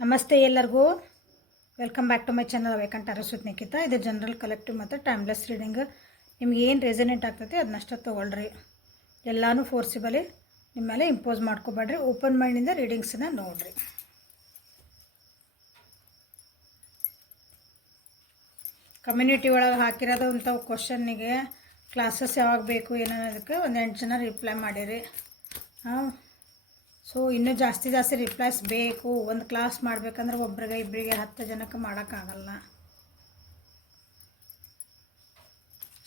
ನಮಸ್ತೆ ಎಲ್ಲರಿಗೂ. Welcome back to my channel awakened auras with Nikhita. ಇದು ಜನರಲ್ ಕಲೆಕ್ಟಿವ್ ಮತ್ತು ಟೈಮ್ಲೆಸ್ ರೀಡಿಂಗ್. ನಿಮ್ಗೆ ಏನು ರೆಸನೇಟ್ ಆಗ್ತೈತಿ ಅದನ್ನಷ್ಟೇ ತೊಗೊಳ್ರಿ. ಎಲ್ಲನೂ ಫೋರ್ಸಿಬಲಿ ನಿಮ್ಮ ಮೇಲೆ ಇಂಪೋಸ್ ಮಾಡ್ಕೋಬೇಡ್ರಿ. ಓಪನ್ ಮೈಂಡಿಂದ ರೀಡಿಂಗ್ಸನ್ನ ನೋಡಿರಿ. ಕಮ್ಯುನಿಟಿ ಒಳಗೆ ಹಾಕಿರೋದಂಥ ಕ್ವಶನ್ನಿಗೆ ಕ್ಲಾಸಸ್ ಯಾವಾಗ ಬೇಕು ಏನನ್ನೋದಕ್ಕೆ ಒಂದು 8 ಜನ ರಿಪ್ಲೈ ಮಾಡಿರಿ. ಸೊ ಇನ್ನೂ ಜಾಸ್ತಿ ರಿಪ್ಲೈಸ್ ಬೇಕು. ಒಂದು ಕ್ಲಾಸ್ ಮಾಡಬೇಕಂದ್ರೆ ಒಬ್ರಿಗೆ ಇಬ್ಬರಿಗೆ 10 ಜನಕ್ಕೆ ಮಾಡೋಕ್ಕಾಗಲ್ಲ.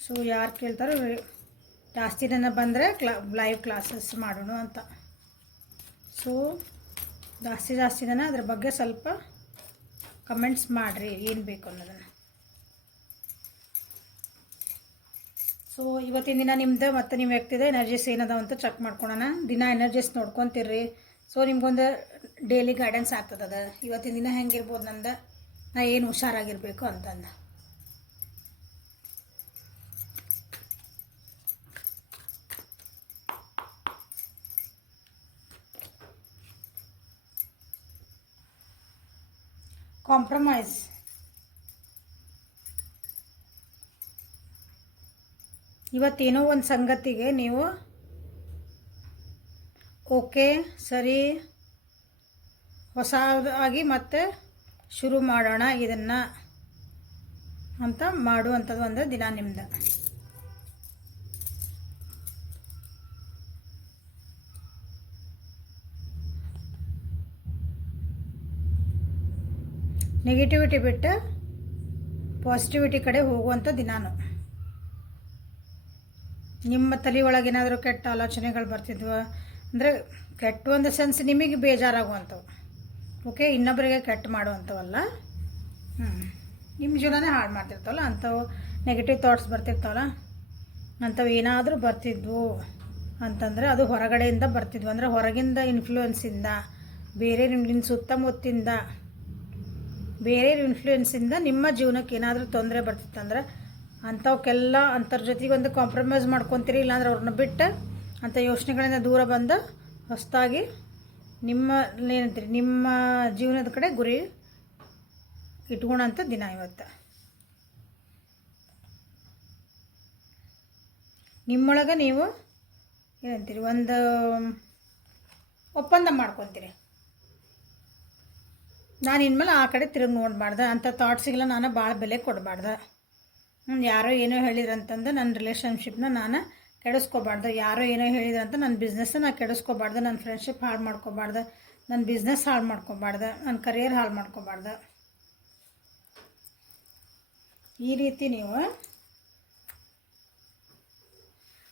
ಸೊ ಯಾರು ಕೇಳ್ತಾರೋ ಜಾಸ್ತಿ ಜನ ಬಂದರೆ ಲೈವ್ ಕ್ಲಾಸಸ್ ಮಾಡೋಣ ಅಂತ. ಸೊ ಜಾಸ್ತಿ ಜನ ಅದ್ರ ಬಗ್ಗೆ ಸ್ವಲ್ಪ ಕಮೆಂಟ್ಸ್ ಮಾಡಿರಿ ಏನು ಬೇಕು ಅನ್ನೋದನ್ನು. ಸೊ ಇವತ್ತಿನ ದಿನ ನಿಮ್ಮದು ಮತ್ತು ನಿಮ್ಮ ವ್ಯಕ್ತಿದ ಎನರ್ಜೀಸ್ ಏನದಾವ ಅಂತ ಚೆಕ್ ಮಾಡ್ಕೊಳೋಣ. ದಿನ ಎನರ್ಜೀಸ್ ನೋಡ್ಕೊತಿರ್ರಿ. ಸೊ ನಿಮ್ಗೊಂದು ಡೈಲಿ ಗೈಡೆನ್ಸ್ ಆಗ್ತದ. ಇವತ್ತಿನ ದಿನ ಹೆಂಗಿರ್ಬೋದು ನಂದು, ನಾ ಏನು ಹುಷಾರಾಗಿರಬೇಕು ಅಂತಂದು. ಕಾಂಪ್ರಮೈಸ್. ಇವತ್ತೇನೋ ಒಂದು ಸಂಗತಿಗೆ ನೀವು ಓಕೆ ಸರಿ ಹೊಸದಾಗಿ ಮತ್ತೆ ಶುರು ಮಾಡೋಣ ಇದನ್ನು ಅಂತ ಮಾಡುವಂಥದ್ದು ಒಂದು ದಿನ ನಿಮ್ಮದು. ನೆಗೆಟಿವಿಟಿ ಬಿಟ್ಟು ಪಾಸಿಟಿವಿಟಿ ಕಡೆ ಹೋಗುವಂಥ ದಿನಾನು. ನಿಮ್ಮ ತಲೆ ಒಳಗೆ ಏನಾದರೂ ಕೆಟ್ಟ ಆಲೋಚನೆಗಳು ಬರ್ತಿದ್ವು ಅಂದರೆ ಕೆಟ್ಟ ಒಂದು ಸೆನ್ಸ್ ನಿಮಗೆ ಬೇಜಾರಾಗುವಂಥವು. ಓಕೆ, ಇನ್ನೊಬ್ಬರಿಗೆ ಕೆಟ್ಟ ಮಾಡುವಂಥವಲ್ಲ. ನಿಮ್ಮ ಜೀವನನೇ ಹಾಳು ಮಾಡ್ತಿರ್ತಾವಲ್ಲ ಅಂಥವು ನೆಗೆಟಿವ್ ಥಾಟ್ಸ್ ಬರ್ತಿರ್ತಾವಲ್ಲ ಅಂಥವು ಏನಾದರೂ ಬರ್ತಿದ್ವು ಅಂತಂದರೆ ಅದು ಹೊರಗಡೆಯಿಂದ ಬರ್ತಿದ್ವು. ಅಂದರೆ ಹೊರಗಿಂದ ಇನ್ಫ್ಲೂಯೆನ್ಸಿಂದ, ಬೇರೆ ನಿಮ್ಮ ಸುತ್ತಮುತ್ತಿಂದ ಬೇರೆ ಇನ್ಫ್ಲೂಯೆನ್ಸಿಂದ ನಿಮ್ಮ ಜೀವನಕ್ಕೆ ಏನಾದರೂ ತೊಂದರೆ ಬರ್ತಿತ್ತಂದ್ರೆ ಅಂಥವಕ್ಕೆಲ್ಲ ಅಂಥರ ಜೊತೆಗೆ ಒಂದು ಕಾಂಪ್ರಮೈಸ್ ಮಾಡ್ಕೊತೀರಿ. ಇಲ್ಲಾಂದ್ರೆ ಅವ್ರನ್ನ ಬಿಟ್ಟು ಅಂಥ ಯೋಚನೆಗಳಿಂದ ದೂರ ಬಂದು ಹೊಸದಾಗಿ ಏನಂತೀರಿ ನಿಮ್ಮ ಜೀವನದ ಕಡೆ ಗುರಿ ಇಟ್ಕೊಳಂಥ ದಿನ ಇವತ್ತು. ನಿಮ್ಮೊಳಗೆ ನೀವು ಏನಂತೀರಿ ಒಂದು ಒಪ್ಪಂದ ಮಾಡ್ಕೊತೀರಿ. ನಾನು ಇನ್ಮೇಲೆ ಆ ಕಡೆ ತಿರುಗಿ ನೋಡಬಾರ್ದು, ಅಂಥ ಥಾಟ್ಸಿಗೆಲ್ಲ ನಾನು ಭಾಳ ಬೆಲೆ ಕೊಡಬಾರ್ದು. ಯಾರೋ ಏನೋ ಹೇಳಿದ್ರಂತಂದು ನನ್ನ ರಿಲೇಷನ್ಶಿಪ್ನ ನಾನು ಕೆಡಿಸ್ಕೋಬಾರ್ದು. ಯಾರೋ ಏನೋ ಹೇಳಿದ್ರಂತ ನನ್ನ ಬಿಸ್ನೆಸ್ನ ನಾನು ಕೆಡಿಸ್ಕೋಬಾರ್ದು. ನನ್ನ ಫ್ರೆಂಡ್ಶಿಪ್ ಹಾಳು ಮಾಡ್ಕೋಬಾರ್ದು, ನನ್ನ ಬಿಸ್ನೆಸ್ ಹಾಳು ಮಾಡ್ಕೋಬಾರ್ದು, ನನ್ನ ಕರಿಯರ್ ಹಾಳು ಮಾಡ್ಕೋಬಾರ್ದು. ಈ ರೀತಿ ನೀವು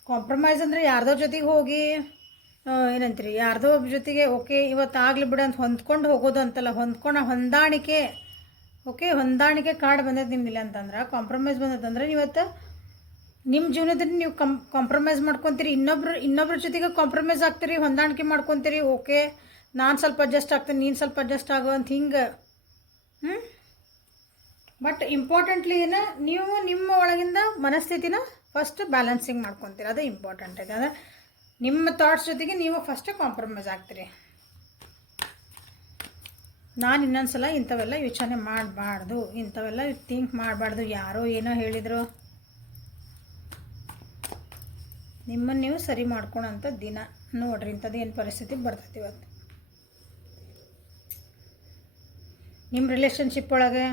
ಕಾಂಪ್ರಮೈಸ್ ಅಂದರೆ ಯಾರ್ದೋ ಜೊತೆಗೆ ಹೋಗಿ ಏನಂತೀರಿ ಯಾರ್ದೋ ಒಬ್ಬ ಜೊತೆಗೆ ಓಕೆ ಇವತ್ತು ಆಗಲಿ ಬಿಡು ಅಂತ ಹೊಂದ್ಕೊಂಡು ಹೋಗೋದು ಅಂತಲ್ಲ. ಹೊಂದಾಣಿಕೆ. ಓಕೆ, ಹೊಂದಾಣಿಕೆ ಕಾರ್ಡ್ ಬಂದದ್ದು ನಿಮ್ದಿಲ್ಲ ಅಂತಂದ್ರೆ, ಕಾಂಪ್ರಮೈಸ್ ಬಂದದಂದ್ರೆ ಇವತ್ತು ನಿಮ್ಮ ಜೀವನದಲ್ಲಿ ನೀವು ಕಾಂಪ್ರಮೈಸ್ ಮಾಡ್ಕೊತೀರಿ. ಇನ್ನೊಬ್ರ ಜೊತೆಗೆ ಕಾಂಪ್ರಮೈಸ್ ಆಗ್ತೀರಿ, ಹೊಂದಾಣಿಕೆ ಮಾಡ್ಕೊತೀರಿ. ಓಕೆ, ನಾನು ಸ್ವಲ್ಪ ಅಡ್ಜಸ್ಟ್ ಆಗ್ತೀನಿ, ನೀನು ಸ್ವಲ್ಪ ಅಡ್ಜಸ್ಟ್ ಆಗೋ ಅಂತ ಹಿಂಗೆ. ಬಟ್ ಇಂಪಾರ್ಟೆಂಟ್ಲಿ ನೀವು ನಿಮ್ಮ ಒಳಗಿಂದ ಮನಸ್ಥಿತಿನ ಫಸ್ಟ್ ಬ್ಯಾಲೆನ್ಸಿಂಗ್ ಮಾಡ್ಕೊತೀರಿ. ಅದು ಇಂಪಾರ್ಟೆಂಟ್ ಇದೆ. ಅಂದರೆ ನಿಮ್ಮ ಥಾಟ್ಸ್ ಜೊತೆಗೆ ನೀವು ಫಸ್ಟ್ ಕಾಂಪ್ರಮೈಸ್ ಆಗ್ತೀರಿ. ನಾನು ಇನ್ನೊಂದು ಸಲ ಇಂಥವೆಲ್ಲ ಯೋಚನೆ ಮಾಡಬಾರ್ದು, ಇಂಥವೆಲ್ಲ ಥಿಂಕ್ ಮಾಡಬಾರ್ದು. ಯಾರೋ ಏನೋ ಹೇಳಿದರು, ನಿಮ್ಮನ್ನು ನೀವು ಸರಿ ಮಾಡ್ಕೊಳಂಥ ದಿನ ನೋಡ್ರಿ. ಇಂಥದ್ದು ಏನು ಪರಿಸ್ಥಿತಿ ಬರ್ತೈತಿ ಇವತ್ತು ನಿಮ್ಮ ರಿಲೇಷನ್ಶಿಪ್ ಒಳಗೆ.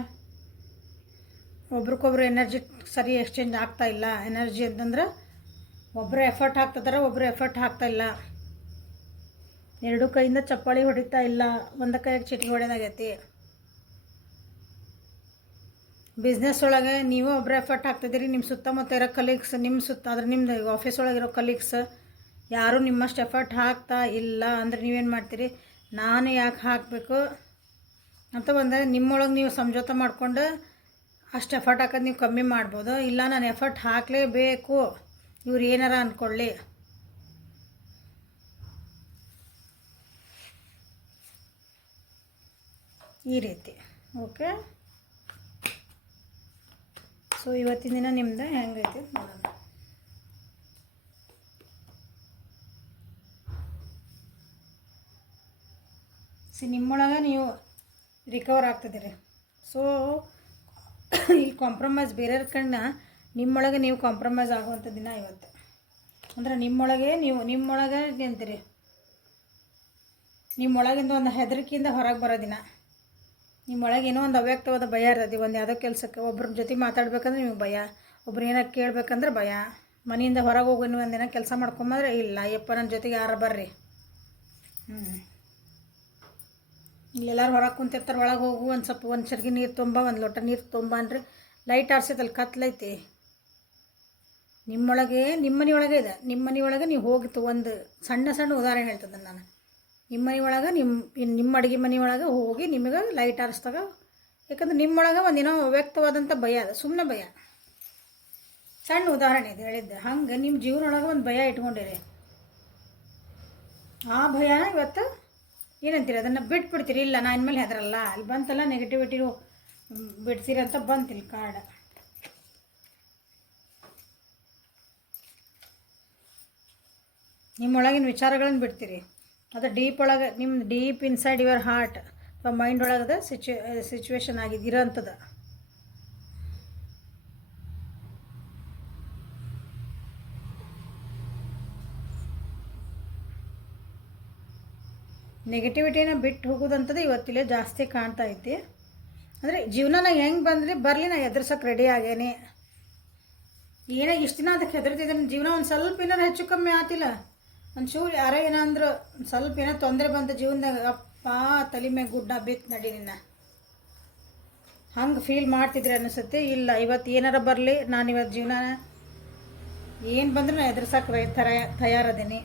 ಒಬ್ರಿಗೊಬ್ರು ಎನರ್ಜಿ ಸರಿ ಎಕ್ಸ್ಚೇಂಜ್ ಆಗ್ತಾಯಿಲ್ಲ. ಎನರ್ಜಿ ಅಂತಂದ್ರೆ ಒಬ್ಬರು ಎಫರ್ಟ್ ಹಾಕ್ತಿದ್ದಾರೆ, ಒಬ್ಬರು ಎಫರ್ಟ್ ಹಾಕ್ತಾಯಿಲ್ಲ. ಎರಡು ಕೈಯಿಂದ ಚಪ್ಪಾಳಿ ಹೊಡಿತಾ ಇಲ್ಲ, ಒಂದು ಕೈಯಾಗ ಚಿಟಿಕೆ ಹೊಡೆದಾಗೈತಿ. ಬಿಸ್ನೆಸ್ ಒಳಗೆ ನೀವು ಒಬ್ಬರು ಎಫರ್ಟ್ ಹಾಕ್ತಿದ್ದೀರಿ, ನಿಮ್ಮ ಸುತ್ತಮುತ್ತ ಇರೋ ಕಲೀಗ್ಸ್, ನಿಮ್ಮದು ಆಫೀಸ್ ಒಳಗಿರೋ ಕಲೀಗ್ಸ್ ಯಾರೂ ನಿಮ್ಮಷ್ಟು ಎಫರ್ಟ್ ಹಾಕ್ತಾ ಇಲ್ಲ ಅಂದರೆ ನೀವೇನು ಮಾಡ್ತೀರಿ, ನಾನು ಯಾಕೆ ಹಾಕಬೇಕು ಅಂತ ಬಂದರೆ ನಿಮ್ಮೊಳಗೆ ನೀವು ಸಮझौता ಮಾಡಿಕೊಂಡು ಅಷ್ಟು ಎಫರ್ಟ್ ಹಾಕೋದು ನೀವು ಕಮ್ಮಿ ಮಾಡ್ಬೋದು. ಇಲ್ಲ ನಾನು ಎಫರ್ಟ್ ಹಾಕಲೇಬೇಕು ಇವ್ರು ಏನಾರ ಅಂದ್ಕೊಳ್ಳಿ. ಈ ರೀತಿ. ಓಕೆ, ಸೊ ಇವತ್ತಿನ ದಿನ ನಿಮ್ದು ಹೆಂಗೈತಿ ನೋಡೋಣ. ನಿಮ್ಮೊಳಗೆ ನೀವು ರಿಕವರ್ ಆಗ್ತದೆ. ಸೊ ಇಲ್ಲಿ ಕಾಂಪ್ರಮೈಸ್ ಬೇರೆಯವ್ರ ಕಣ್ಣ ನಿಮ್ಮೊಳಗೆ ನೀವು ಕಾಂಪ್ರಮೈಸ್ ಆಗುವಂಥ ದಿನ ಇವತ್ತು. ಅಂದರೆ ನಿಮ್ಮೊಳಗೆ ನಿಮ್ಮೊಳಗೆ ಅಂತೀರಿ, ನಿಮ್ಮೊಳಗಿಂದ ಒಂದು ಹೆದರಿಕೆಯಿಂದ ಹೊರಗೆ ಬರೋ ದಿನ. ನಿಮ್ಮೊಳಗೆ ಏನೋ ಒಂದು ಅವ್ಯಕ್ತವಾದ ಭಯ ಇರ್ತದೆ. ಒಂದು ಯಾವುದೋ ಕೆಲಸಕ್ಕೆ ಒಬ್ರ ಜೊತೆ ಮಾತಾಡ್ಬೇಕಂದ್ರೆ ನಿಮಗೆ ಭಯ, ಒಬ್ರು ಏನಾರು ಕೇಳಬೇಕಂದ್ರೆ ಭಯ, ಮನೆಯಿಂದ ಹೊರಗೆ ಹೋಗಿ ನೀವು ಒಂದಿನ ಕೆಲಸ ಮಾಡ್ಕೊಂಬಂದ್ರೆ ಇಲ್ಲ ಅಯ್ಯಪ್ಪ ನನ್ನ ಜೊತೆಗೆ ಯಾರು ಬರ್ರಿ. ಇಲ್ಲೆಲ್ಲರೂ ಹೊರಗೆ ಕುಂತಿರ್ತಾರೆ, ಒಳಗೆ ಹೋಗು ಒಂದು ಸ್ವಲ್ಪ ಒಂದು ಚರ್ಗಿ ನೀರು ತುಂಬ, ಒಂದು ಲೋಟ ನೀರು ತುಂಬ ಅನ್ರಿ. ಲೈಟ್ ಆರಿಸಿದಲ್ಲಿ ಕತ್ಲೈತಿ. ನಿಮ್ಮೊಳಗೆ ನಿಮ್ಮ ಮನೆಯೊಳಗೆ ಇದೆ. ನಿಮ್ಮ ಮನೆಯೊಳಗೆ ನೀವು ಹೋಗಿತ್ತು ಒಂದು ಸಣ್ಣ ಸಣ್ಣ ಉದಾಹರಣೆ ಹೇಳ್ತದೆ ನಾನು. ನಿಮ್ಮ ಮನೆಯೊಳಗೆ ನಿಮ್ಮ ಅಡುಗೆ ಮನೆಯೊಳಗೆ ಹೋಗಿ ನಿಮಗೆ ಲೈಟ್ ಆರಿಸ್ದಾಗ, ಯಾಕಂದ್ರೆ ನಿಮ್ಮೊಳಗೆ ಒಂದೇನೋ ವ್ಯಕ್ತವಾದಂಥ ಭಯ ಅದು, ಸುಮ್ಮನೆ ಭಯ. ಸಣ್ಣ ಉದಾಹರಣೆ ಇದು ಹೇಳಿದ್ದೆ. ಹಂಗೆ ನಿಮ್ಮ ಜೀವನೊಳಗೆ ಒಂದು ಭಯ ಇಟ್ಕೊಂಡಿರಿ. ಆ ಭಯನ ಇವತ್ತು ಏನಂತೀರಿ, ಅದನ್ನು ಬಿಟ್ಬಿಡ್ತೀರಿ. ಇಲ್ಲ ನಾನು ಇನ್ಮೇಲೆ ಹೆದರಲ್ಲ, ಅಲ್ಲಿ ಬಂತಲ್ಲ ನೆಗೆಟಿವಿಟಿ ಬಿಡ್ತೀರಿ ಅಂತ ಬಂತಿಲ್ಲ ಕಾರ್ಡ್. ನಿಮ್ಮೊಳಗಿನ ವಿಚಾರಗಳನ್ನು ಬಿಡ್ತೀರಿ. ಅದು ಡೀಪ್ ಒಳಗೆ, ನಿಮ್ಮ ಡೀಪ್ ಇನ್ಸೈಡ್ ಯುವರ್ ಹಾರ್ಟ್ ಅಥವಾ ಮೈಂಡ್ ಒಳಗದ ಸಿಚುವೇಶನ್ ಆಗಿರೋಂಥದ್ದು. ನೆಗೆಟಿವಿಟಿನ ಬಿಟ್ಟು ಹೋಗೋದಂಥದ್ದು ಇವತ್ತಿಲ್ಲೇ ಜಾಸ್ತಿ ಕಾಣ್ತಾ ಐತಿ. ಅಂದರೆ ಜೀವನನ ಹೆಂಗೆ ಬಂದರೆ ಬರಲಿ, ನಾ ಎದುರ್ಸೋಕೆ ರೆಡಿ ಆಗೇನೆ. ಏನೇ ಇಷ್ಟು ದಿನ ಅದಕ್ಕೆ ಹೆದರ್ತಿದ್ದೇನೆ. ಜೀವನ ಒಂದು ಸ್ವಲ್ಪ ಏನಾರು ಹೆಚ್ಚು ಕಮ್ಮಿ ಆತಿಲ್ಲ, ಒಂಚೂರು ಯಾರೋ ಏನಂದ್ರೆ ಸ್ವಲ್ಪ ಏನೋ ತೊಂದರೆ ಬಂತು ಜೀವನದಾಗ, ಅಪ್ಪ ತಲೆ ಮೇಲೆ ಗುಡ್ಡ ಬಿತ್ತು ನಡಿ ನಿನ್ನ ಹಂಗೆ ಫೀಲ್ ಮಾಡ್ತಿದ್ರಿ ಅನಿಸುತ್ತೆ. ಇಲ್ಲ ಇವತ್ತು ಏನಾರ ಬರಲಿ, ನಾನು ಇವತ್ತು ಜೀವನ ಏನು ಬಂದರೂ ನಾನು ಎದುರ್ಸೋಕೆ ತಯಾರದೀನಿ.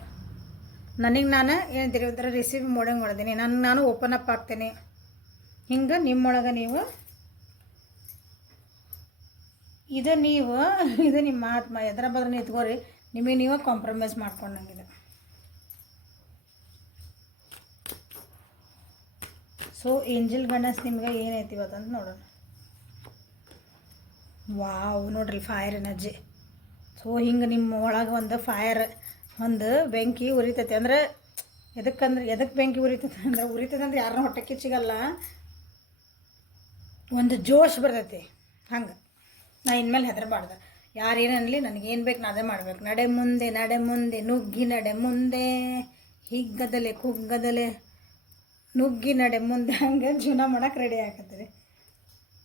ನನಗೆ ನಾನು ಏನಂತೀರಿ ಒಂಥರ ರಿಸೀವ್ ಮಾಡೀನಿ, ನಾನು ಓಪನ್ ಅಪ್ ಆಗ್ತೇನೆ. ಹಿಂಗೆ ನಿಮ್ಮೊಳಗೆ ನೀವು ಇದು ನಿಮ್ಮ ಆತ್ಮ ಎದರ ಬದ್ರ ನಿಂತ್ಕೋರಿ. ನಿಮಗೆ ನೀವು ಕಾಂಪ್ರಮೈಸ್ ಮಾಡ್ಕೊಂಡಂಗಿದೆ. ಸೊ ಏಂಜಲ್ ಗಣಸ್ ನಿಮ್ಗೆ ಏನೈತಿ ಇವತ್ತು ಅಂತ ನೋಡೋಣ. ವಾವ್, ನೋಡ್ರಿ ಫೈರ್ ಎನರ್ಜಿ. ಸೊ ಹಿಂಗೆ ನಿಮ್ಮ ಒಳಗೆ ಒಂದು ಫೈರ್, ಒಂದು ಬೆಂಕಿ ಉರಿತೈತಿ. ಅಂದರೆ ಎದಕ್ಕೆ ಬೆಂಕಿ ಉರಿತೈತೆ ಅಂದ್ರೆ ಯಾರನ್ನ ಹೊಟ್ಟೆ ಕಿಚ್ಚಿಗಲ್ಲ, ಒಂದು ಜೋಶ್ ಬರ್ತೈತಿ. ಹಂಗೆ ನಾ ಇನ್ಮೇಲೆ ಹೆದರಬಾರ್ದು. ಯಾರೇನನ್ನಲಿ ನನಗೇನು ಬೇಕು ನಾ ಅದೇ ಮಾಡ್ಬೇಕು. ನಡೆ ಮುಂದೆ ನುಗ್ಗಿ ನಡೆ ಮುಂದೆ, ಹಿಗ್ಗದಲೆ ಕುಗ್ಗದಲೆ ನುಗ್ಗಿ ನಡೆ ಮುಂದೆ. ಹಂಗೆ ಜೀವನ ಮಾಡೋಕೆ ರೆಡಿ ಆಗತ್ತೀರಿ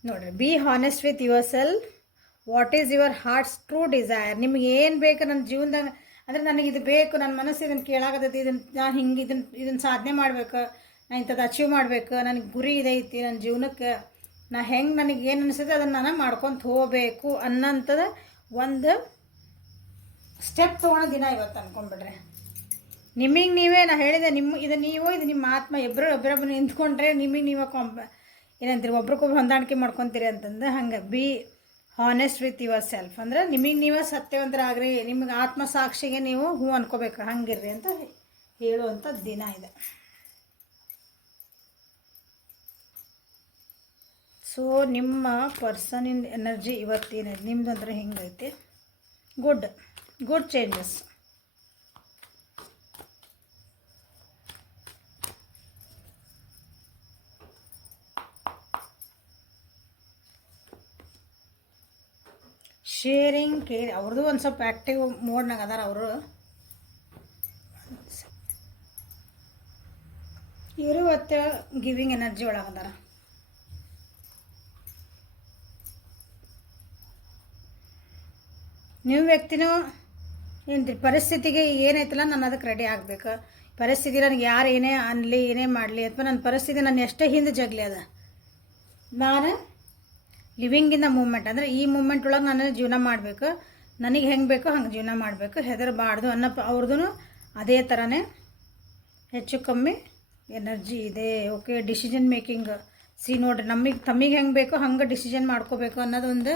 ನೋಡಿರಿ. Be honest with yourself. What is your heart's true desire. ನಿಮ್ಗೆ ಏನು ಬೇಕು ನನ್ನ ಜೀವನದಾಗ, ಅಂದರೆ ನನಗಿದು ಬೇಕು, ನನ್ನ ಮನಸ್ಸು ಇದನ್ನು ಕೇಳಾಗತ್ತೈತಿ, ನಾನು ಹಿಂಗೆ ಇದನ್ನು ಸಾಧನೆ ಮಾಡ್ಬೇಕು, ನಾನು ಇಂಥದ್ದು ಅಚೀವ್ ಮಾಡ್ಬೇಕು, ನನಗೆ ಗುರಿ ಇದೈತಿ ನನ್ನ ಜೀವನಕ್ಕೆ, ನಾ ಹೆಂಗೆ ನನಗೆ ಏನು ಅನಿಸುತ್ತೆ ಅದನ್ನು ನಾನು ಮಾಡ್ಕೊತ ಹೋಗಬೇಕು ಅನ್ನೋಂಥದ್ದು ಒಂದು ಸ್ಟೆಪ್ ತೊಗೊಳೋ ದಿನ ಇವತ್ತು ಅಂದ್ಕೊಂಡ್ಬಿಡ್ರಿ. ನಿಮಗೆ ನೀವೇ ನಾ ಹೇಳಿದೆ, ಇದು ನಿಮ್ಮ ಆತ್ಮ ಒಬ್ಬರೊಬ್ಬರು ನಿಂತ್ಕೊಂಡ್ರೆ ನಿಮಗೆ ನೀವೇ ಏನಂತೀರಿ ಒಬ್ರಿಗೊಬ್ರು ಹೊಂದಾಣಿಕೆ ಮಾಡ್ಕೊತೀರಿ ಅಂತಂದು. ಹಂಗೆ B honest with your self. ಅಂದರೆ ನಿಮಗೆ ನೀವೇ ಸತ್ಯವಂತರಾಗ್ರಿ, ನಿಮಗೆ ಆತ್ಮ ಸಾಕ್ಷಿಗೆ ನೀವು ಹೂ ಅನ್ಕೋಬೇಕು, ಹಂಗಿರ್ರಿ ಅಂತ ಹೇಳುವಂಥ ದಿನ ಇದೆ. ಸೊ ನಿಮ್ಮ ಪರ್ಸನಿನ ಎನರ್ಜಿ ಇವತ್ತೇನೈತೆ ನಿಮ್ಮದು ಅಂದರೆ ಹಿಂಗೈತಿ. Good changes. ಶೇರಿಂಗ್ ಕೇರ್, ಅವ್ರದ್ದು ಒಂದು ಸ್ವಲ್ಪ ಆ್ಯಕ್ಟಿವ್ ಮೋಡ್ನಾಗ ಅದಾರ ಅವರು. ಇವರು ಮತ್ತು ಗಿವಿಂಗ್ ಎನರ್ಜಿ ಒಳಗದಾರ. ನೀವು ವ್ಯಕ್ತಿನೂ ಏನು ಪರಿಸ್ಥಿತಿಗೆ ಏನೈತಲ್ಲ ನಾನು ಅದಕ್ಕೆ ರೆಡಿ ಆಗಬೇಕು. ಪರಿಸ್ಥಿತಿ ನನಗೆ ಯಾರು ಏನೇ ಅನ್ನಲಿ ಏನೇ ಮಾಡಲಿ ಅಥವಾ ನನ್ನ ಪರಿಸ್ಥಿತಿ ನಾನು ಎಷ್ಟೇ ಹಿಂದೆ ಜಗಲಿ ಅದ, ನಾನು ಲಿವಿಂಗ್ ಇನ್ ದ ಮೂಮೆಂಟ್. ಅಂದರೆ ಈ ಮೂಮೆಂಟ್ ಒಳಗೆ ನಾನು ಜೀವನ ಮಾಡಬೇಕು, ನನಗೆ ಹೆಂಗೆ ಬೇಕೋ ಹಂಗೆ ಜೀವನ ಮಾಡಬೇಕು, ಹೆದರಬಾರ್ದು ಅನ್ನೋ ಅವ್ರದ್ದು ಅದೇ ಥರನೇ ಹೆಚ್ಚು ಕಮ್ಮಿ ಎನರ್ಜಿ ಇದೆ. Okay, decision making. ನೋಡಿರಿ, ತಮಗೆ ಹೆಂಗೆ ಬೇಕೋ ಹಂಗೆ ಡಿಸಿಷನ್ ಮಾಡ್ಕೋಬೇಕು ಅನ್ನೋದೊಂದು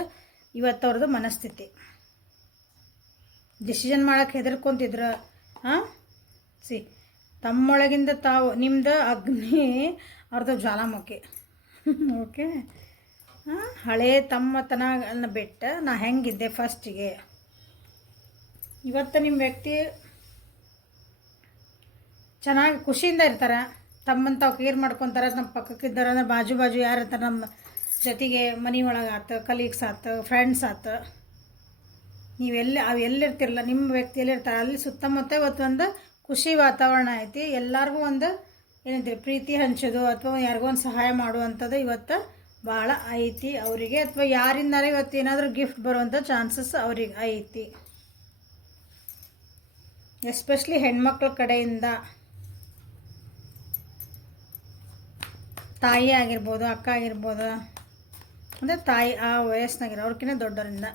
ಇವತ್ತು ಅವ್ರದ್ದು ಮನಸ್ಥಿತಿ. ಡಿಸಿಷನ್ ಮಾಡೋಕ್ಕೆ ಹೆದರ್ಕೊತಿದ್ರು. ತಮ್ಮೊಳಗಿಂದ ತಾವು, ನಿಮ್ಮದು ಅಗ್ನಿ, ಅವ್ರದ್ದು ಜ್ವಾಲಾಮುಖಿ. ಓಕೆ, ಹಳೇ ತಮ್ಮತನ ಬಿಟ್ಟು ನಾ ಹೆಂಗಿದ್ದೆ ಫಸ್ಟಿಗೆ. ಇವತ್ತು ನಿಮ್ಮ ವ್ಯಕ್ತಿ ಚೆನ್ನಾಗಿ ಖುಷಿಯಿಂದ ಇರ್ತಾರೆ, ತಮ್ಮಂತ ತಾವು ಕೇರ್ ಮಾಡ್ಕೊತಾರೆ. ನಮ್ಮ ಪಕ್ಕಕ್ಕಿದ್ದಾರೆ ಅಂದ್ರೆ ಬಾಜು ಯಾರು ಇರ್ತಾರೆ ನಮ್ಮ ಜೊತೆಗೆ, ಮನೆ ಒಳಗೆ ಆತು, ಕಲೀಗ್ಸ್ ಆತು, ಫ್ರೆಂಡ್ಸ್ ಆತು, ಅವು ಎಲ್ಲಿರ್ತಿರಲ್ಲ ನಿಮ್ಮ ವ್ಯಕ್ತಿ ಎಲ್ಲಿರ್ತಾರೆ ಅಲ್ಲಿ ಸುತ್ತಮುತ್ತ ಇವತ್ತು ಒಂದು ಖುಷಿ ವಾತಾವರಣ ಐತಿ. ಎಲ್ಲರಿಗೂ ಒಂದು ಏನಂತೀರಿ ಪ್ರೀತಿ ಹಂಚೋದು ಅಥವಾ ಯಾರಿಗೋ ಒಂದು ಸಹಾಯ ಮಾಡುವಂಥದ್ದು ಇವತ್ತು ಭಾಳ ಐತಿ ಅವರಿಗೆ, ಅಥವಾ ಯಾರಿಂದಾರ ಇವತ್ತು ಏನಾದರೂ ಗಿಫ್ಟ್ ಬರುವಂಥ ಚಾನ್ಸಸ್ ಅವ್ರಿಗೆ ಐತಿ. ಎಸ್ಪೆಷಲಿ ಹೆಣ್ಮಕ್ಳ ಕಡೆಯಿಂದ ತಾಯಿ ಆಗಿರ್ಬೋದು, ಅಕ್ಕ ಆಗಿರ್ಬೋದು, ಅಂದರೆ ತಾಯಿ ಆ ವಯಸ್ಸಿನಾಗಿರೋ ಅವ್ರಿಗಿಂತ ದೊಡ್ಡವರಿಂದ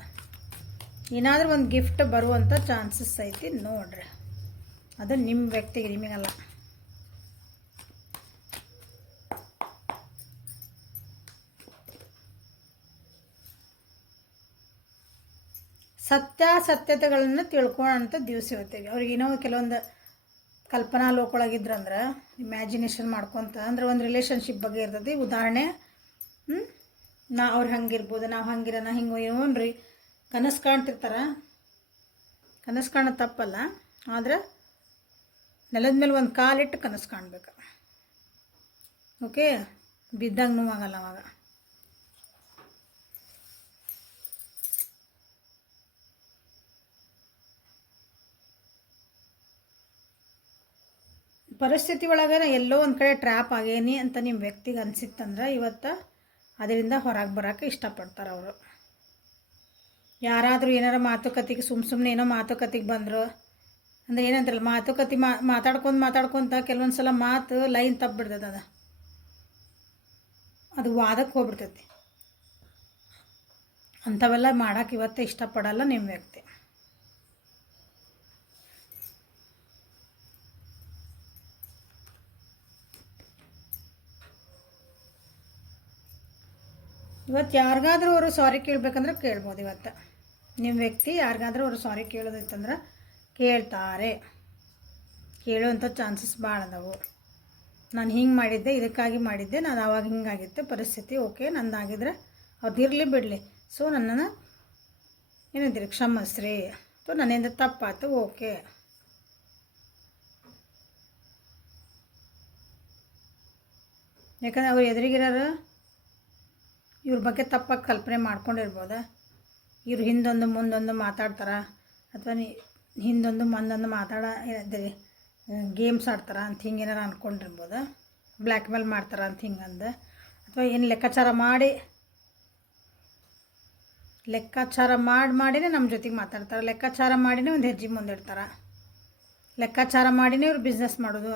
ಏನಾದರೂ ಒಂದು ಗಿಫ್ಟ್ ಬರುವಂಥ ಚಾನ್ಸಸ್ ಐತಿ ನೋಡ್ರಿ. ಅದು ನಿಮ್ಮ ವ್ಯಕ್ತಿಗೆ, ನಿಮಗಲ್ಲ. ಸತ್ಯತೆಗಳನ್ನು ತಿಳ್ಕೊಳ್ಳೋಂಥ ದಿವಸ ಇವತ್ತಿಗೆ. ಅವ್ರಿಗೆ ಏನೋ ಕೆಲವೊಂದು ಕಲ್ಪನಾ ಲೋಕೊಳಗಿದ್ರಂದ್ರೆ ಇಮ್ಯಾಜಿನೇಷನ್ ಮಾಡ್ಕೊತ ಅಂದ್ರೆ ಒಂದು ರಿಲೇಷನ್ಶಿಪ್ ಬಗ್ಗೆ ಇರ್ತದೆ. ಉದಾಹರಣೆ, ಅವ್ರು ಹಂಗಿರ್ಬೋದು, ನಾವು ಹಂಗಿರೋಣ, ಹಿಂಗೆ ಏನೋನ್ರಿ ಕನಸು ಕಾಣ್ತಿರ್ತಾರ. ಕನಸು ಕಾಣೋದು ತಪ್ಪಲ್ಲ, ಆದರೆ ನೆಲದ ಮೇಲೆ ಒಂದು ಕಾಲಿಟ್ಟು ಕನಸು ಕಾಣ್ಬೇಕು. ಓಕೆ, ಬಿದ್ದಂಗೆ ನೋವಾಗಲ್ಲ ಅವಾಗ. ಪರಿಸ್ಥಿತಿ ಒಳಗೆ ಎಲ್ಲೋ ಒಂದು ಕಡೆ ಟ್ರ್ಯಾಪ್ ಆಗೇನಿ ಅಂತ ನಿಮ್ಮ ವ್ಯಕ್ತಿಗೆ ಅನಿಸಿತ್ತಂದ್ರೆ ಇವತ್ತು ಅದರಿಂದ ಹೊರಗೆ ಬರೋಕ್ಕೆ ಇಷ್ಟಪಡ್ತಾರೆ ಅವರು. ಯಾರಾದರೂ ಏನಾರ ಮಾತುಕತೆಗೆ ಸುಮ್ಮನೆ ಏನೋ ಮಾತುಕತೆಗೆ ಬಂದರು ಅಂದರೆ ಏನಂತಾರಲ್ಲ, ಮಾತುಕತೆ ಮಾತಾಡ್ಕೊತ ಕೆಲವೊಂದು ಸಲ ಮಾತು ಲೈನ್ ತಪ್ಪಿಬಿಡ್ತದೆ, ಅದು ವಾದಕ್ಕೆ ಹೋಗ್ಬಿಡ್ತೈತಿ. ಅಂಥವೆಲ್ಲ ಮಾಡೋಕ್ಕೆ ಇವತ್ತು ಇಷ್ಟಪಡಲ್ಲ ನಿಮ್ಮ ವ್ಯಕ್ತಿ. ಇವತ್ತು ಯಾರಿಗಾದ್ರೂ ಅವರು ಸಾರಿ ಕೇಳಬೇಕಂದ್ರೆ ಕೇಳ್ಬೋದು. ಇವತ್ತು ನಿಮ್ಮ ವ್ಯಕ್ತಿ ಯಾರಿಗಾದ್ರೂ ಅವರು ಸಾರಿ ಕೇಳೋದೈತಂದ್ರೆ ಕೇಳ್ತಾರೆ. ಕೇಳುವಂಥ ಚಾನ್ಸಸ್ ಭಾಳ ಅದಾವು. ನಾನು ಹಿಂಗೆ ಮಾಡಿದ್ದೆ, ಇದಕ್ಕಾಗಿ ಮಾಡಿದ್ದೆ, ನಾನು ಆವಾಗ ಹಿಂಗಾಗಿತ್ತು ಪರಿಸ್ಥಿತಿ, ಓಕೆ ನಂದಾಗಿದ್ರೆ ಅವ್ರದ್ದು ಇರಲಿ ಬಿಡಲಿ, ಸೊ ನನ್ನನ್ನು ಏನಂತೀರಿ ಕ್ಷಮಿಸ್ರಿ, ಅಥವಾ ನನ್ನಿಂದ ತಪ್ಪಾಯ್ತು, ಓಕೆ. ಯಾಕಂದರೆ ಅವ್ರು ಎದುರಿಗಿರೋರು ಇವ್ರ ಬಗ್ಗೆ ತಪ್ಪಾಗಿ ಕಲ್ಪನೆ ಮಾಡ್ಕೊಂಡಿರ್ಬೋದ. ಇವ್ರು ಹಿಂದೊಂದು ಮುಂದೊಂದು ಮಾತಾಡ್ತಾರೆ, ಅಥವಾ ಹಿಂದೊಂದು ಮುಂದೊಂದು ಏನಂತೀರಿ ಗೇಮ್ಸ್ ಆಡ್ತಾರೆ ಅಂತ ಹಿಂಗೆ ಏನಾರು ಅಂದ್ಕೊಂಡಿರ್ಬೋದು. ಬ್ಲ್ಯಾಕ್ ಮೇಲ್ ಮಾಡ್ತಾರೆ ಅಂತ ಹಿಂಗಂದು, ಅಥವಾ ಏನು ಲೆಕ್ಕಾಚಾರ ಮಾಡಿನೇ ನಮ್ಮ ಜೊತೆಗೆ ಮಾತಾಡ್ತಾರೆ. ಲೆಕ್ಕಾಚಾರ ಮಾಡಿನೇ ಒಂದು ಹೆಜ್ಜೆ ಮುಂದಿಡ್ತಾರೆ. ಲೆಕ್ಕಾಚಾರ ಮಾಡಿನೇ ಇವ್ರು ಬಿಸ್ನೆಸ್ ಮಾಡೋದು,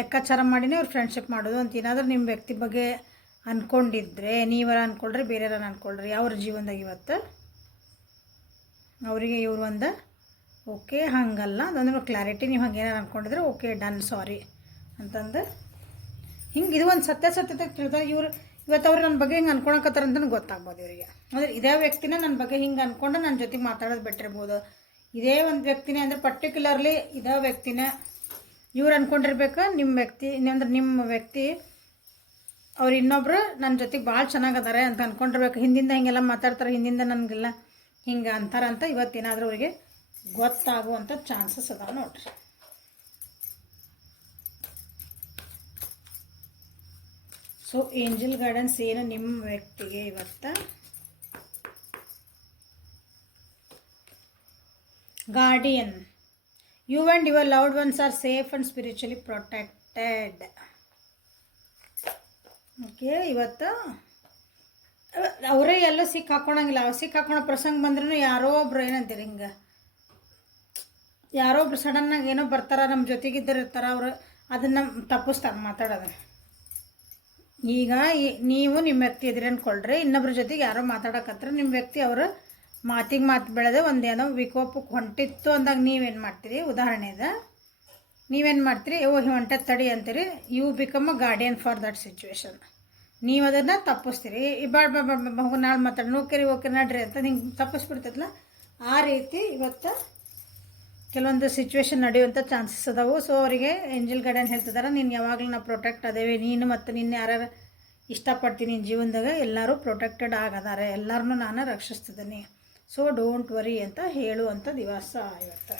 ಲೆಕ್ಕಾಚಾರ ಮಾಡಿನೇ ಇವ್ರು ಫ್ರೆಂಡ್ಶಿಪ್ ಮಾಡೋದು ಅಂತ ಏನಾದರೂ ನಿಮ್ಮ ವ್ಯಕ್ತಿ ಬಗ್ಗೆ ಅಂದ್ಕೊಂಡಿದ್ರೆ, ನೀವರ ಅಂದ್ಕೊಳ್ರಿ, ಬೇರೆಯವ್ರನ್ನ ಅಂದ್ಕೊಳ್ರಿ, ಅವ್ರ ಜೀವನದಾಗ ಇವತ್ತು ಅವರಿಗೆ ಇವ್ರು ಒಂದು ಓಕೆ ಹಾಗಲ್ಲ ಅದೊಂದು ಕ್ಲಾರಿಟಿ. ನೀವು ಹಂಗೆ ಏನಾರು ಅಂದ್ಕೊಂಡಿದ್ರೆ ಓಕೆ ಡನ್ ಸಾರಿ ಅಂತಂದು ಹಿಂಗೆ ಇದು ಒಂದು ಸತ್ಯತೆ ತಿಳಿದ್ರೆ ಇವತ್ತು ಅವ್ರು ನನ್ನ ಬಗ್ಗೆ ಹಿಂಗೆ ಅನ್ಕೊಳಕತ್ತಾರ ಅಂತ ಗೊತ್ತಾಗ್ಬೋದು ಇವರಿಗೆ. ಅಂದರೆ ಇದೇ ವ್ಯಕ್ತಿನ ನನ್ನ ಬಗ್ಗೆ ಹಿಂಗೆ ಅಂದ್ಕೊಂಡು ನನ್ನ ಜೊತೆಗೆ ಮಾತಾಡೋದು ಬಿಟ್ಟಿರ್ಬೋದು. ಇದೇ ಒಂದು ವ್ಯಕ್ತಿನೇ ಅಂದರೆ ಪರ್ಟಿಕ್ಯುಲರ್ಲಿ ಇದೇ ವ್ಯಕ್ತಿನ ಇವ್ರು ಅಂದ್ಕೊಂಡಿರ್ಬೇಕು. ನಿಮ್ಮ ವ್ಯಕ್ತಿ ಅವ್ರು ಇನ್ನೊಬ್ರು ನನ್ನ ಜೊತೆಗೆ ಭಾಳ ಚೆನ್ನಾಗದಾರೆ ಅಂತ ಅಂದ್ಕೊಂಡಿರ್ಬೇಕು. ಹಿಂದಿಂದ ಹಿಂಗೆಲ್ಲ ಮಾತಾಡ್ತಾರೆ, ಹಿಂದಿಂದ ನನಗೆಲ್ಲ ಹಿಂಗೆ ಅಂತಾರಂತ ಇವತ್ತೇನಾದರೂ ಅವರಿಗೆ ಗೊತ್ತಾಗುವಂಥ ಚಾನ್ಸಸ್ ಅದಾವೆ ನೋಡ್ರಿ. ಸೊ ಏಂಜಲ್ ಗೈಡೆನ್ಸ್ ಏನು ನಿಮ್ಮ ವ್ಯಕ್ತಿಗೆ ಇವತ್ತು? Guardian, you and your loved ones are safe and spiritually protected. Okay, ಇವತ್ತು ಅವರೇ ಎಲ್ಲ ಸಿಕ್ಕ ಹಾಕ್ಕೊಳಂಗಿಲ್ಲ. ಹಾಕ್ಕೊಳೋ ಪ್ರಸಂಗ ಬಂದ್ರೂ ಯಾರೋ ಒಬ್ರು ಏನಂತೀರಿ ಹಿಂಗೆ ಯಾರೋ ಒಬ್ರು ಸಡನ್ನಾಗಿ ಏನೋ ಬರ್ತಾರ, ನಮ್ಮ ಜೊತೆಗಿದ್ದರು ಇರ್ತಾರೆ, ಅವರು ಅದನ್ನು ತಪ್ಪಿಸ್ತಾರೆ ಮಾತಾಡೋದು. ಈಗ ನೀವು ನಿಮ್ಮ ವ್ಯಕ್ತಿ ಇದ್ರಿ ಅಂದ್ಕೊಳ್ರಿ, ಇನ್ನೊಬ್ರ ಜೊತೆಗೆ ಯಾರೋ ಮಾತಾಡಕತ್ರ ನಿಮ್ಮ ವ್ಯಕ್ತಿ ಅವರು ಮಾತಿಗೆ ಮಾತು ಬೆಳೆದು ಒಂದೇನೋ ವಿಕೋಪಕ್ಕೆ ಹೊಂಟಿತ್ತು ಅಂದಾಗ ನೀವೇನು ಮಾಡ್ತೀರಿ? ಉದಾಹರಣೆದ ನೀವೇನು ಮಾಡ್ತೀರಿ? ಹೊಂಟದ ತಡಿ ಅಂತೀರಿ. You become a guardian for that situation. ನೀವು ಅದನ್ನು ತಪ್ಪಿಸ್ತೀರಿ. ಹೋಗಿ ನಾಳೆ ಮಾತಾಡಿ ನೋಡ್ಕೇರಿ ಓಕೆ ನಡ್ರಿ ಅಂತ ಹಿಂಗೆ ತಪ್ಪಿಸ್ಬಿಡ್ತದಲ್ಲ. ಆ ರೀತಿ ಇವತ್ತು ಕೆಲವೊಂದು ಸಿಚುವೇಶನ್ ನಡೆಯುವಂಥ ಚಾನ್ಸಸ್ ಅದಾವು. ಸೊ ಅವರಿಗೆ ಏಂಜಲ್ ಗೈಡೆನ್ಸ್ ಹೇಳ್ತಿದ್ದಾರೆ, ನೀನು ಯಾವಾಗಲೂ ನಾವು ಪ್ರೊಟೆಕ್ಟ್ ಅದೇವಿ, ನೀನು ಮತ್ತು ನಿನ್ನ ಯಾರು ಇಷ್ಟಪಡ್ತೀನಿ ನಿನ್ನ ಜೀವನದಾಗ ಎಲ್ಲರೂ ಪ್ರೊಟೆಕ್ಟೆಡ್ ಆಗದಾರೆ, ಎಲ್ಲರನ್ನೂ ನಾನು ರಕ್ಷಿಸ್ತಿದ್ದೀನಿ. ಸೊ ಡೋಂಟ್ ವರಿ ಅಂತ ಹೇಳುವಂಥ ದಿವಸ ಇವತ್ತು.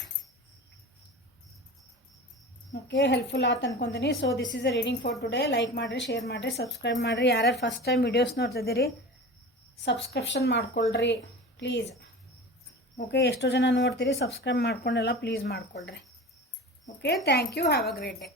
ಓಕೆ, ಹೆಲ್ಪ್ಫುಲ್ ಆಯ್ತು ಅನ್ಕೊಂತೀನಿ. So this is a reading for today. Like ಮಾಡಿರಿ, ಶೇರ್ ಮಾಡಿರಿ, ಸಬ್ಸ್ಕ್ರೈಬ್ ಮಾಡಿರಿ. ಯಾರ್ಯಾರು ಫಸ್ಟ್ ಟೈಮ್ ವೀಡಿಯೋಸ್ ನೋಡ್ತಿದ್ದೀರಿ ಸಬ್ಸ್ಕ್ರಿಪ್ಷನ್ ಮಾಡ್ಕೊಳ್ರಿ ಪ್ಲೀಸ್. ಓಕೆ, ಎಷ್ಟೋ ಜನ ನೋಡ್ತೀರಿ ಸಬ್ಸ್ಕ್ರೈಬ್ ಮಾಡ್ಕೊಂಡೆಲ್ಲ, ಪ್ಲೀಸ್ ಮಾಡ್ಕೊಳ್ರಿ. Okay, thank you. Have a great day.